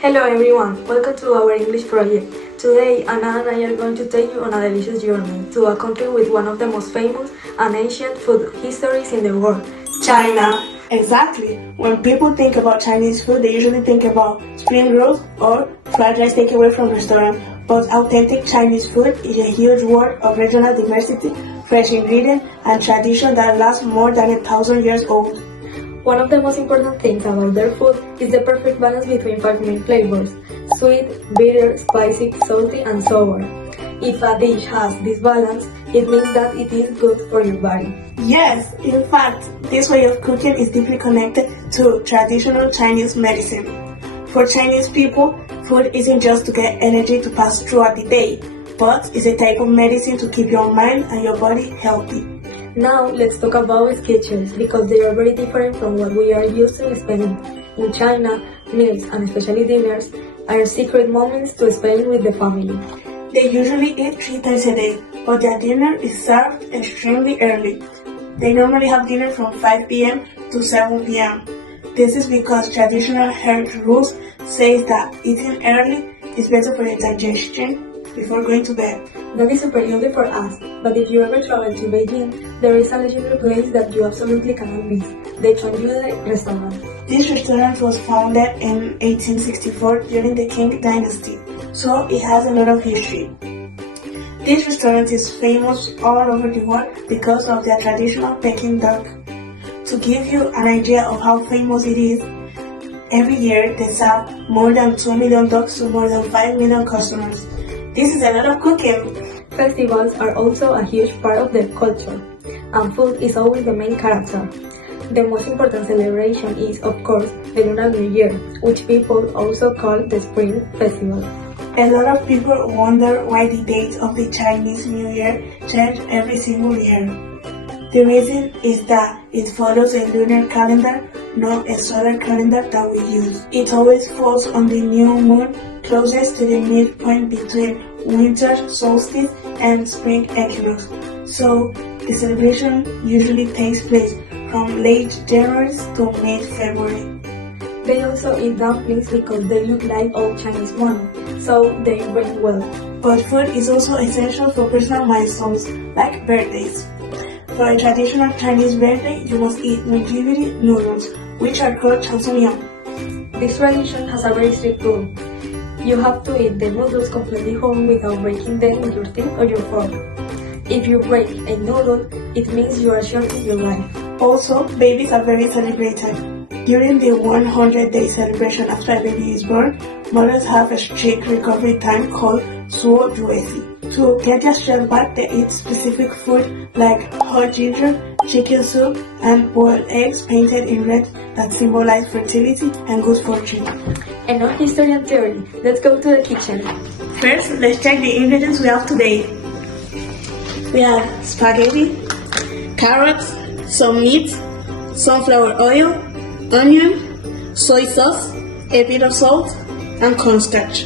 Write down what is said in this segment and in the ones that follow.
Hello everyone, welcome to our English project. Today Anna and I are going to take you on a delicious journey to a country with one of the most famous and ancient food histories in the world, China. Exactly. When people think about Chinese food, they usually think about spring rolls or fried rice takeaway from restaurant. But authentic Chinese food is a huge world of regional diversity, fresh ingredients, and tradition that lasts more than 1,000 years old. One of the most important things about their food is the perfect balance between five main flavors: sweet, bitter, spicy, salty, and sour. If a dish has this balance, it means that it is good for your body. Yes, in fact, this way of cooking is deeply connected to traditional Chinese medicine. For Chinese people, food isn't just to get energy to pass throughout the day, but it's a type of medicine to keep your mind and your body healthy. Now let's talk about sketches because they are very different from what we are used to spending. In China, meals and especially dinners are secret moments to spend with the family. They usually eat 3 times a day, but their dinner is served extremely early. They normally have dinner from 5 p.m. to 7 p.m. This is because traditional health rules say that eating early is better for your digestion before going to bed. That is super easy for us, but if you ever travel to Beijing, there is a legendary place that you absolutely cannot miss, the Chongyue restaurant. This restaurant was founded in 1864 during the Qing dynasty, so it has a lot of history. This restaurant is famous all over the world because of their traditional Peking duck. To give you an idea of how famous it is, every year they serve more than 2 million ducks to more than 5 million customers. This is a lot of cooking. Festivals are also a huge part of their culture, and food is always the main character. The most important celebration is, of course, the Lunar New Year, which people also call the Spring Festival. A lot of people wonder why the date of the Chinese New Year changes every single year. The reason is that it follows a lunar calendar, not a solar calendar that we use. It always falls on the new moon closest to the midpoint between winter solstice and spring equinox. So the celebration usually takes place from late January to mid-February. They also eat dumplings because they look like old Chinese ones, so they bring well. But food is also essential for personal milestones, like birthdays. For a traditional Chinese birthday, you must eat longevity noodles, which are called chansongyang. This tradition has a very strict rule. You have to eat the noodles completely whole without breaking them with your teeth or your fork. If you break a noodle, it means you are shortening your life. Also, babies are very celebrated. During the 100-day celebration after a baby is born, mothers have a strict recovery time called suo juesi. To get their strength back, they eat specific food like hot ginger, chicken soup, and boiled eggs painted in red that symbolize fertility and good fortune. Enough history and theory, let's go to the kitchen. First, let's check the ingredients we have today. We have spaghetti, carrots, some meat, sunflower oil, onion, soy sauce, a bit of salt, and cornstarch.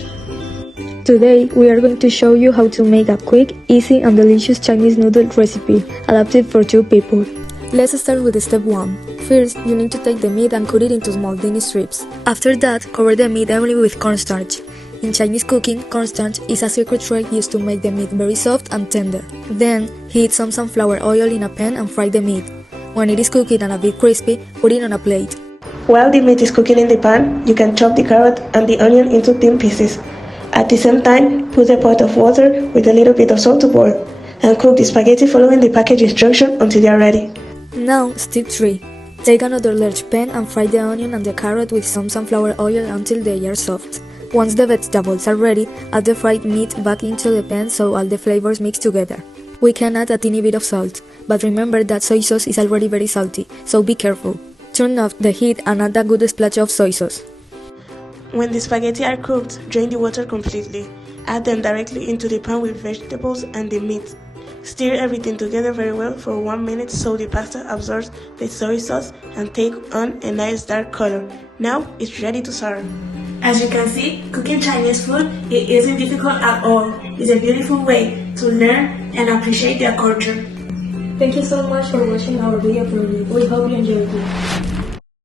Today, we are going to show you how to make a quick, easy, and delicious Chinese noodle recipe, adapted for 2 people. Let's start with step 1. First, you need to take the meat and cut it into small thin strips. After that, cover the meat heavily with cornstarch. In Chinese cooking, cornstarch is a secret trick used to make the meat very soft and tender. Then, heat some sunflower oil in a pan and fry the meat. When it is cooked and a bit crispy, put it on a plate. While the meat is cooking in the pan, you can chop the carrot and the onion into thin pieces. At the same time, put a pot of water with a little bit of salt to boil, and cook the spaghetti following the package instruction until they are ready. Now, step 3. Take another large pan and fry the onion and the carrot with some sunflower oil until they are soft. Once the vegetables are ready, add the fried meat back into the pan so all the flavors mix together. We can add a teeny bit of salt, but remember that soy sauce is already very salty, so be careful. Turn off the heat and add a good splash of soy sauce. When the spaghetti are cooked, drain the water completely. Add them directly into the pan with vegetables and the meat. Stir everything together very well for 1 minute so the pasta absorbs the soy sauce and take on a nice dark color. Now it's ready to serve. As you can see, cooking Chinese food it isn't difficult at all. It's a beautiful way to learn and appreciate their culture. Thank you so much for watching our video project. We hope you enjoyed it.